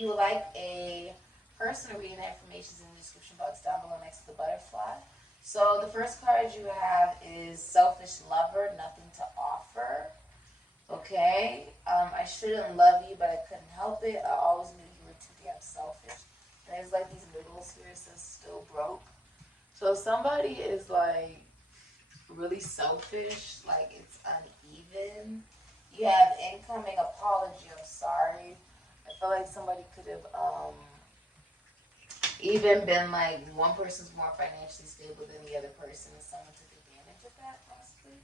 you would like a personal reading, the information is in the description box down below next to the butterfly. So the first card you have is Selfish Lover, Nothing to Offer. Okay, I shouldn't love you, but I couldn't help it. I always knew you were too damn selfish. And there's like these middles here, it says still broke. So somebody is like really selfish, like it's uneven. You have incoming apology, I'm sorry. I feel like somebody could have even been like one person's more financially stable than the other person and someone took advantage of that possibly.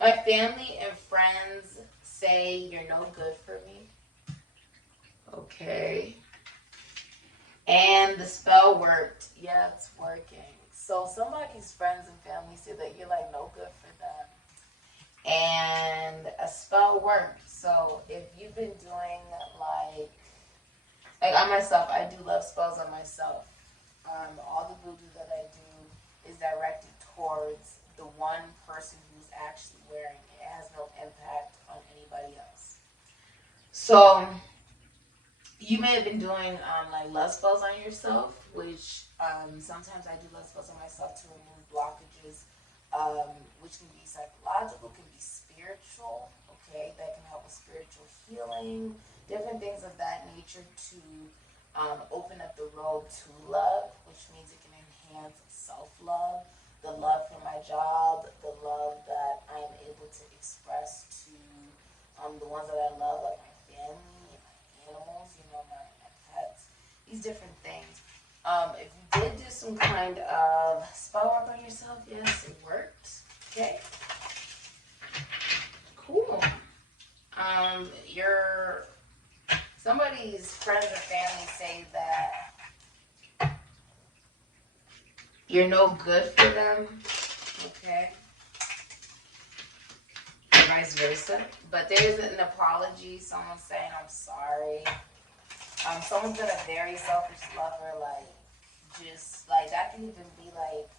My family and friends say you're no good for me. Okay. And the spell worked. Yeah, it's working. So somebody's friends and family say that you're like no good for them. And a spell worked. So if you've been doing like on myself, I do love spells on myself. All the voodoo that I do is directed towards the one person who's actually wearing it. It has no impact on anybody else. So you may have been doing like love spells on yourself, which sometimes I do love spells on myself to remove blockages, which can be psychological, can be spiritual, okay, that can help with spiritual healing, different things of that nature to open up the road to love, which means it can enhance self-love, the love for my job, the love that I am able to express to the ones that I love, like my family, my animals, you know, my pets, these different things. If you did do some kind of spell work on yourself, yes, it worked. Okay. Cool. Somebody's friends or family say that you're no good for them. Okay. And vice versa. But there isn't an apology. Someone's saying, I'm sorry. Someone's been a very selfish lover, like, just, like, that can even be, like,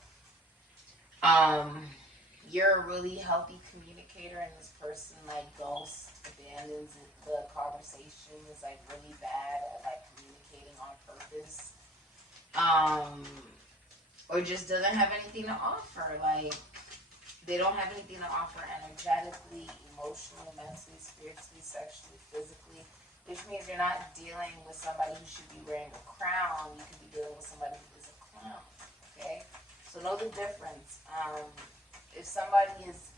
you're a really healthy communicator and this person, like, ghosts, abandons the conversation, is, like, really bad at, like, communicating on purpose. Or just doesn't have anything to offer, like, they don't have anything to offer energetically, emotionally, mentally, spiritually, sexually, physically. Which means you're not dealing with somebody who should be wearing a crown. You could be dealing with somebody who is a clown. Okay? So know the difference. If somebody is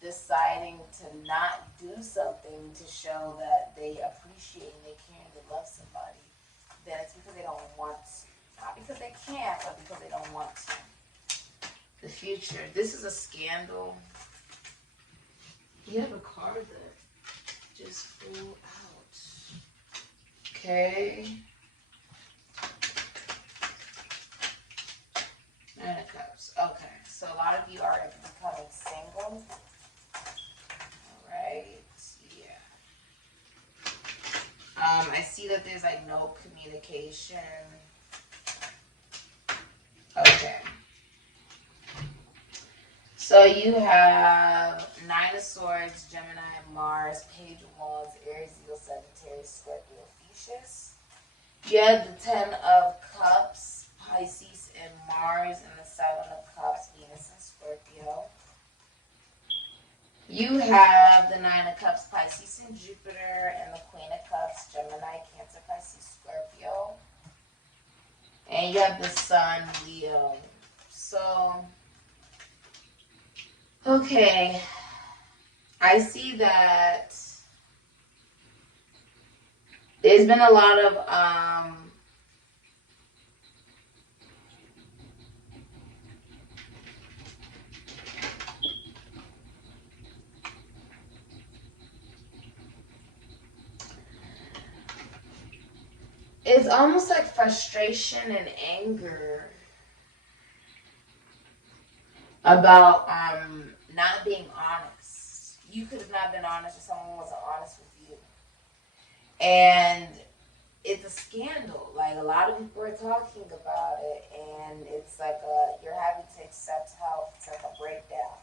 deciding to not do something to show that they appreciate and they care and they love somebody, then it's because they don't want to. Not because they can't, but because they don't want to. The future. This is a scandal. You have a card that just flew out. Okay. Nine of Cups. Okay. So a lot of you are becoming single. Alright. Yeah. I see that there's like no communication. Okay. So you have Nine of Swords, Gemini, Mars, Page of Wands, Aries, Leo, Sagittarius, Scorpio, Thesis. You have the Ten of Cups, Pisces and Mars, and the Seven of Cups, Venus and Scorpio. You have the Nine of Cups, Pisces and Jupiter, and the Queen of Cups, Gemini, Cancer, Pisces, Scorpio. And you have the Sun, Leo. So, okay, I see that there's been a lot of it's almost like frustration and anger about not being honest. You could have not been honest if someone wasn't honest with you. And it's a scandal. Like, a lot of people are talking about it, and it's like you're having to accept how it's like a breakdown.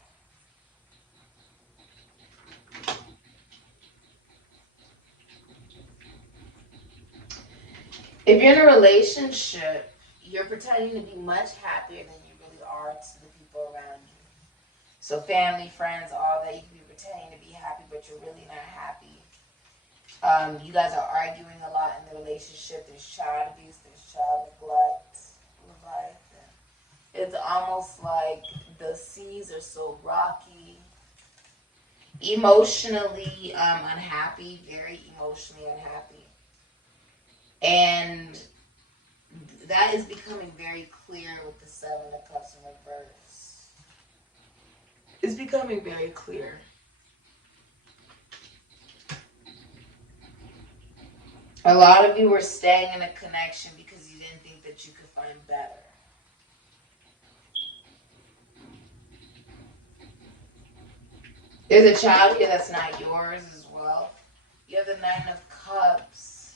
If you're in a relationship, you're pretending to be much happier than you really are to the people around you. So family, friends, all that, you can be pretending to be happy, but you're really not happy. You guys are arguing a lot in the relationship. There's child abuse, there's child neglect. Leviathan. It's almost like the seas are so rocky. Emotionally unhappy, very emotionally unhappy. And that is becoming very clear with the Seven of Cups in reverse. It's becoming very clear. A lot of you were staying in a connection because you didn't think that you could find better. There's a child here that's not yours as well. You have the Nine of Cups.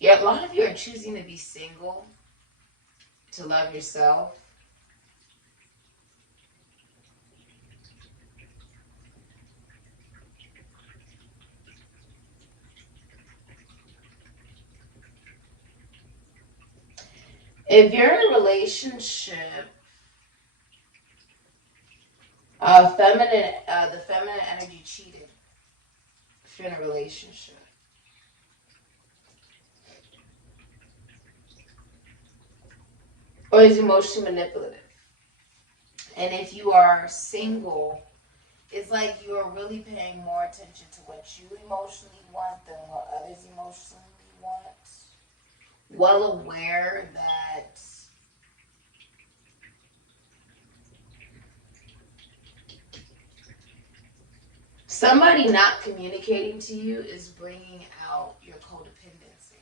Yeah, a lot of you are choosing to be single, to love yourself. If you're in a relationship, the feminine energy cheated. If you're in a relationship. Or is emotionally manipulative. And if you are single, it's like you're really paying more attention to what you emotionally want than what others emotionally want. Well aware that somebody not communicating to you is bringing out your codependency.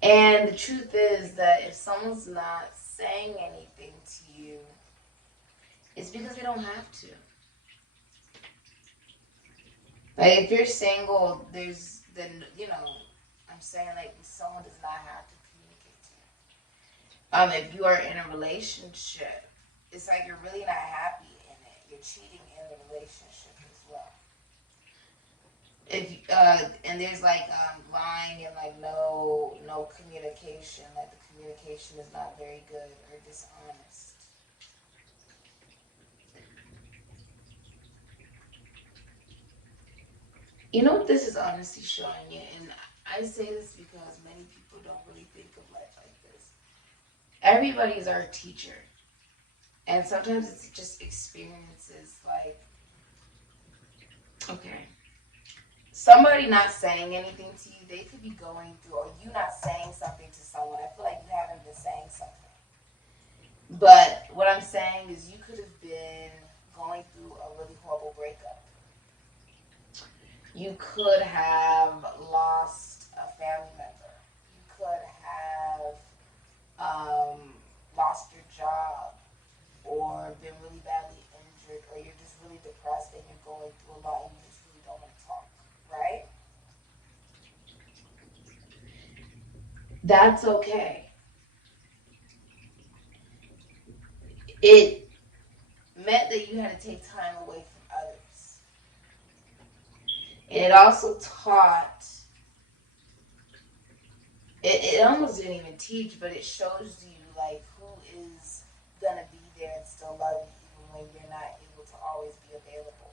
And the truth is that if someone's not saying anything to you, it's because they don't have to. Like if you're single, there's then I'm saying like someone does not have to communicate to you. If you are in a relationship, it's like you're really not happy in it. You're cheating in the relationship as well. If and there's like lying and like no communication. Like the communication is not very good or dishonest. You know what this is honestly showing you, and I say this because many people don't really think of life like this. Everybody is our teacher, and sometimes it's just experiences. Like, okay, somebody not saying anything to you, they could be going through, or you not saying something to someone. I feel like you haven't been saying something. But what I'm saying is you could have been going through a really horrible breakup. You could have lost a family member. You could have lost your job or been really badly injured, or you're just really depressed and you're going through a lot and you just really don't want to talk, right? That's okay. It meant that you had to take time away from others. And it also taught, it almost didn't even teach, but it shows you like who is going to be there and still love you even when you're not able to always be available.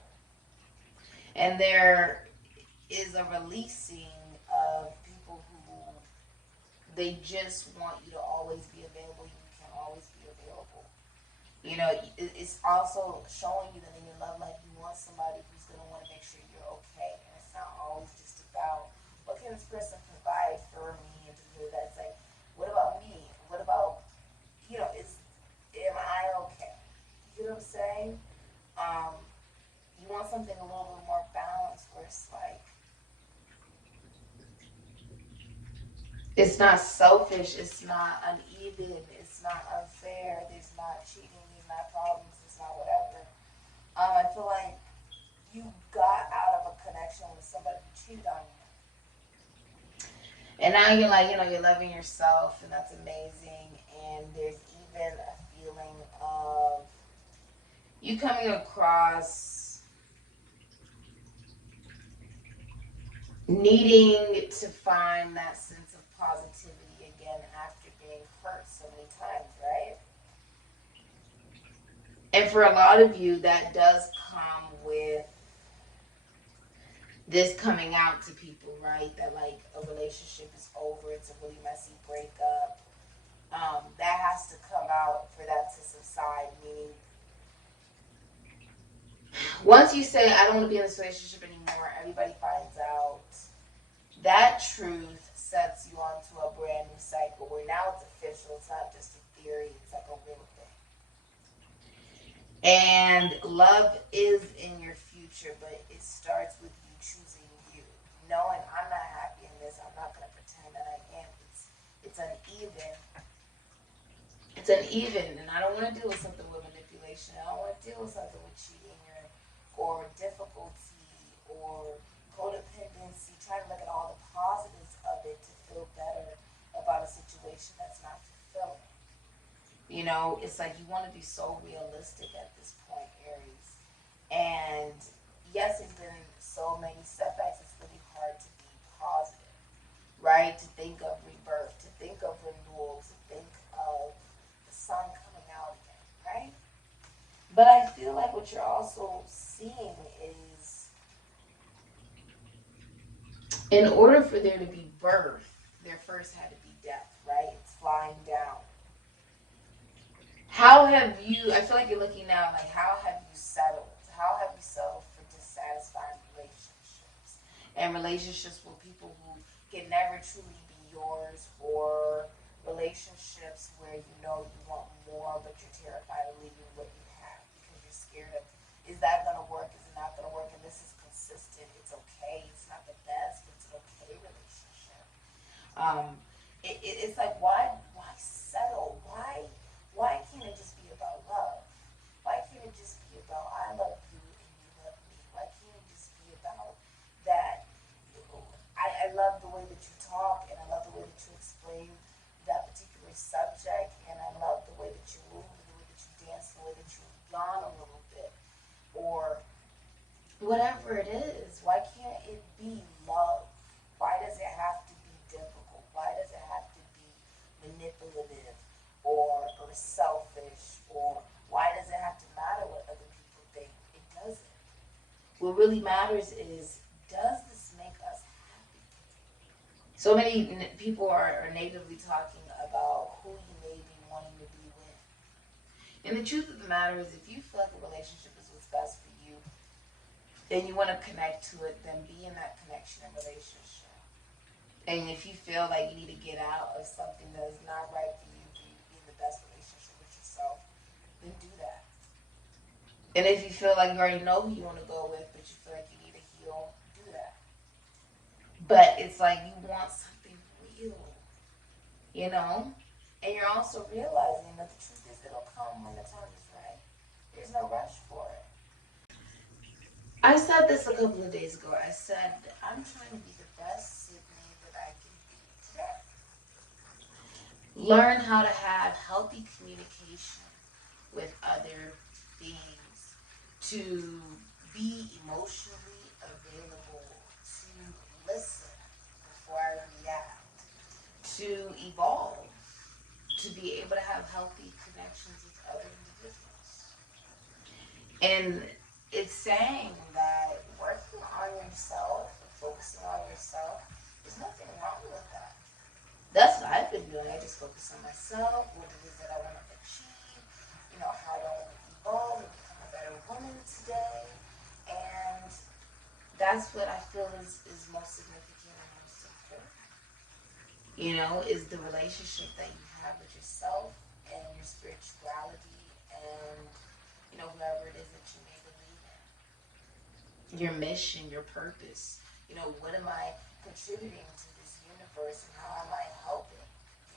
And there is a releasing of people who they just want you to always be available. You can always be available. You know, it's also showing you that in your love life, you want somebody who's going to want to make sure you're okay. And it's not always just about, what can this person provide for me? And that's like, what about me? What about, am I okay? You know what I'm saying? You want something a little bit more balanced where it's like, it's not selfish, it's not uneven, it's not unfair, there's not cheating, there's not problems, there's not whatever. I feel like you got out of a connection with somebody who cheated on you. And now you're like, you're loving yourself, and that's amazing. And there's even a feeling of you coming across needing to find that sense of positivity again after being hurt so many times, right? And for a lot of you, that does come with this coming out to people, right? That like a relationship is over, it's a really messy breakup. That has to come out for that to subside, meaning once you say, I don't want to be in this relationship anymore, everybody finds out. That truth sets you onto a brand new cycle where now it's official. It's not just a theory. It's like a real thing. And love is in your future, but it starts with you choosing you. Knowing I'm not happy in this. I'm not going to pretend that I am. It's uneven. It's uneven. And I don't want to deal with something with manipulation. I don't want to deal with something with cheating or difficulty or codependency, trying to look at all the positives of it to feel better about a situation that's not fulfilling. You know, it's like you want to be so realistic at this point, Aries. And yes, there's been so many setbacks, it's really hard to be positive, right? To think of rebirth, to think of renewal, to think of the sun coming out again, right? But I feel like what you're also seeing is, in order for there to be birth, there first had to be death, right? It's flying down. How have you, I feel like you're looking now, like how have you settled? How have you settled for dissatisfying relationships? And relationships with people who can never truly be yours, or relationships where you know you want more, but you're terrified of leaving what you have because you're scared of, is that going to work? Is it not going to work? And this is consistent. It's okay. It's not the best, but it's an okay relationship. It's like, why settle? Why can't it just be about love? Why can't it just be about I love you and you love me? Why can't it just be about that? I love the way that you talk, and I love the way that you explain that particular subject, and I love the way that you move, the way that you dance, the way that you yawn a little bit, or whatever it is. Why can't it be love? Why does it have to be difficult? Why does it have to be manipulative or selfish? Or why does it have to matter what other people think? It doesn't. What really matters is, does this make us happy? So many people are natively talking about who you may be wanting to be with. And the truth of the matter is, if you feel like a relationship is what's best for you, and you want to connect to it, then be in that connection and relationship. And if you feel like you need to get out of something that is not right for you be in the best relationship with yourself, then do that. And if you feel like you already know who you want to go with, but you feel like you need to heal, do that. But it's like you want something real, you know? And you're also realizing that the truth is it'll come when the time is right. There's no rush for it. I said this a couple of days ago. I said, I'm trying to be the best Sydney that I can be today. Learn how to have healthy communication with other beings, to be emotionally available, to listen before I react, to evolve, to be able to have healthy connections with other individuals. And it's saying that working on yourself, focusing on yourself, there's nothing wrong with that. That's what I've been doing. I just focus on myself, what it is that I want to achieve, you know, how do I want to evolve and become a better woman today. And that's what I feel is most significant and most important. You know, is the relationship that you have with yourself and your spirituality and, you know, whoever it is that you may believe in. Your mission, your purpose. You know, what am I contributing to this universe, and how am I helping?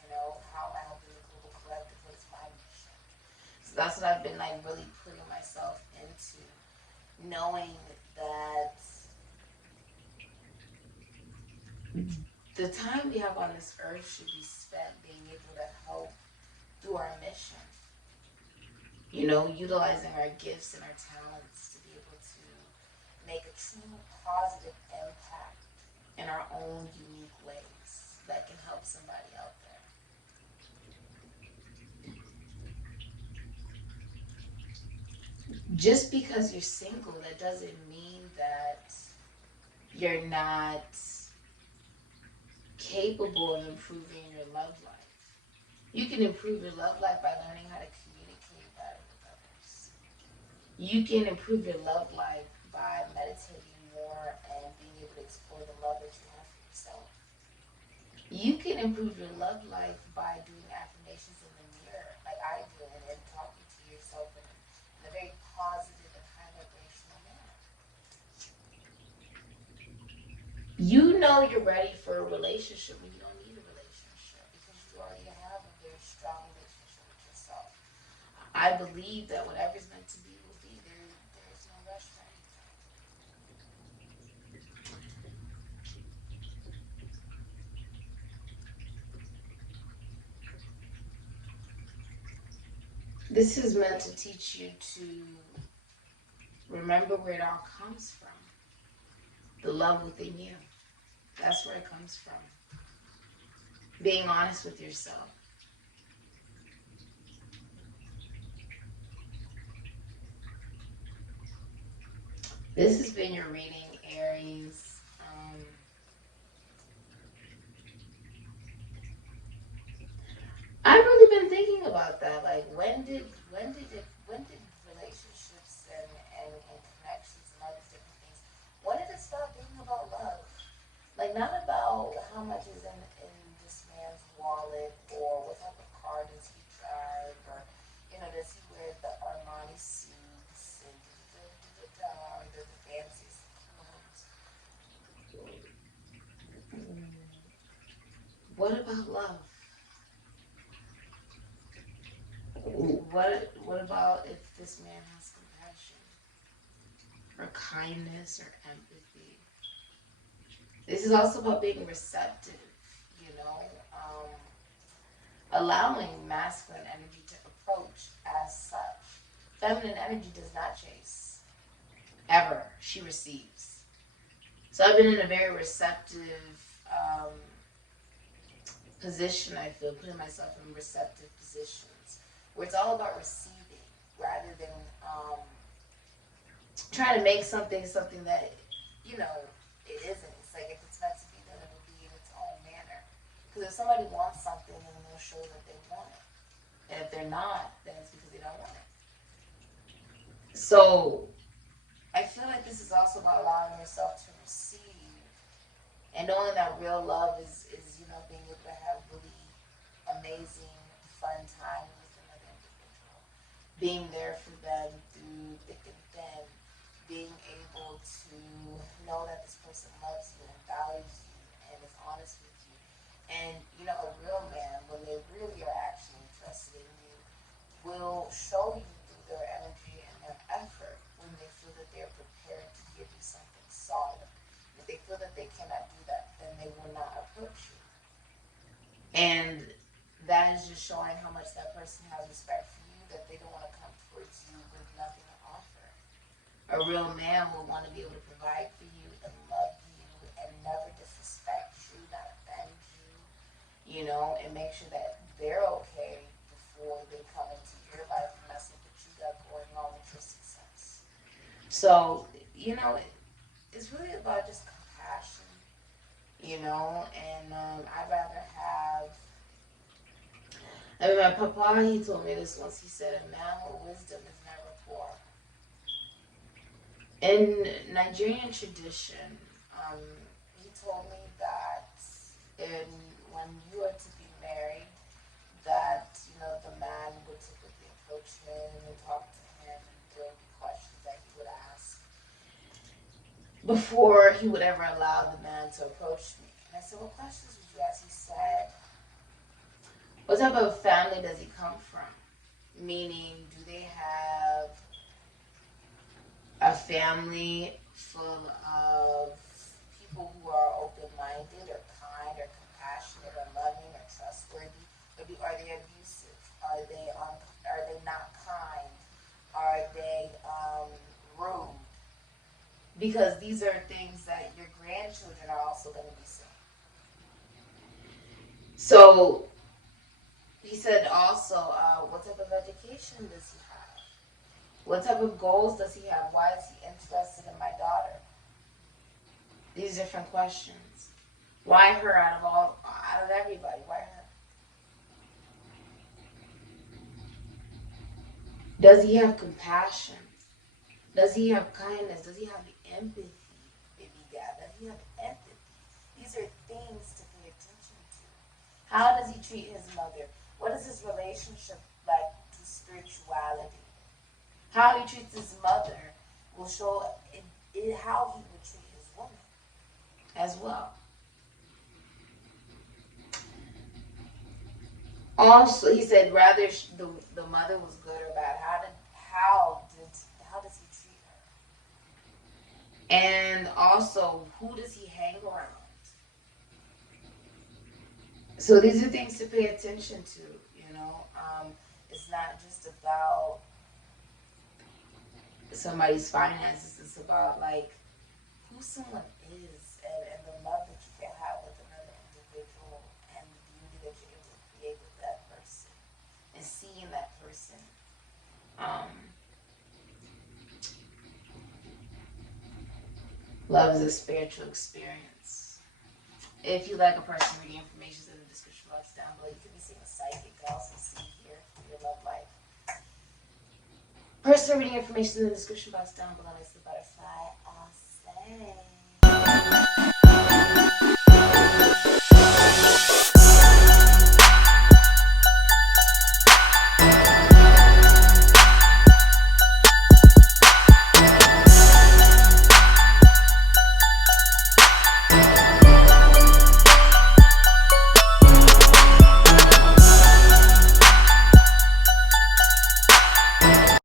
You know, how am I helping the global collective? What is my mission? So that's what I've been like really putting myself into, knowing that the time we have on this earth should be spent being able to help through our mission. You know, utilizing our gifts and our talents to be able to make a true positive impact in just because you're single, that doesn't mean that you're not capable of improving your love life. You can improve your love life by learning how to communicate better with others. You can improve your love life by meditating more and being able to explore the love that you have for yourself. You can improve your love life by doing affirmations in the mirror, like I do, and talking to yourself in a very positive and high vibrational manner. You know you're ready for a relationship when you don't need a relationship because you already have a very strong relationship with yourself. I believe that whatever's meant to be will be. There's no rush for anything. This is meant to teach you to remember where it all comes from. The love within you. That's where it comes from. Being honest with yourself. This has been your reading, Aries. I've really been thinking about that. Like, when did relationships and connections and all these different things, when did it stop being about love? Like, not about how much is in this man's wallet, or what type of car does he drive, or, does he wear the Armani suits and the fanciest clothes. What about love? What about if this man has compassion, or kindness, or empathy? This is also about being receptive, allowing masculine energy to approach as such. Feminine energy does not chase, ever. She receives. So I've been in a very receptive position, I feel, putting myself in receptive positions, where it's all about receiving rather than trying to make something that, it isn't. It's like, if it's meant to be, then it'll be in its own manner. Because if somebody wants something, then they'll show that they want it. And if they're not, then it's because they don't want it. So I feel like this is also about allowing yourself to receive, and knowing that real love is being able to have really amazing, fun time with another individual. Being there for them through thick and thin. Being able to know that this person loves you and values you and is honest with you. And, a real man, when they really are actually interested in you, will show you through their energy and their effort when they feel that they're prepared to give you something solid. If they feel that they cannot do that, then they will not approach you. And that is just showing how much that person has respect for you, that they don't want to come towards you with nothing to offer. A real man will want to be able to provide for you and love you and never disrespect you, not offend you, and make sure that they're okay before they come into your life and mess up what you got going on with your success. So, it's really about just compassion, and I'd rather have. My papa, he told me this once. He said, a man with wisdom is never poor. In Nigerian tradition, he told me that when you are to be married, that the man would typically approach him and talk to him, and there would be questions that he would ask before he would ever allow the man to approach me. And I said, what questions would you ask? He said, what type of family does he come from? Meaning, do they have a family full of people who are open-minded, or kind, or compassionate, or loving, or trustworthy? Or are they abusive? Are they not kind? Are they rude? Because these are things that your grandchildren are also going to be seeing. So he said also, what type of education does he have? What type of goals does he have? Why is he interested in my daughter? These different questions. Why her out of everybody? Why her? Does he have compassion? Does he have kindness? Does he have empathy? Baby God, does he have empathy? These are things to pay attention to. How does he treat his mother? What is his relationship like to spirituality? How he treats his mother will show how he would treat his woman as well. Also, he said rather the mother was good or bad. How does he treat her? And also, who does he hang around? So these are things to pay attention to. It's not just about somebody's finances. It's about like who someone is and the love that you can have with another individual and the beauty that you're able to create with that person and seeing that person. Love is a spiritual experience. If you like a person reading information in the description box down below, you could be seeing a psychic. You can also see here your love life. Person reading information in the description box down below is the butterfly. I'll say.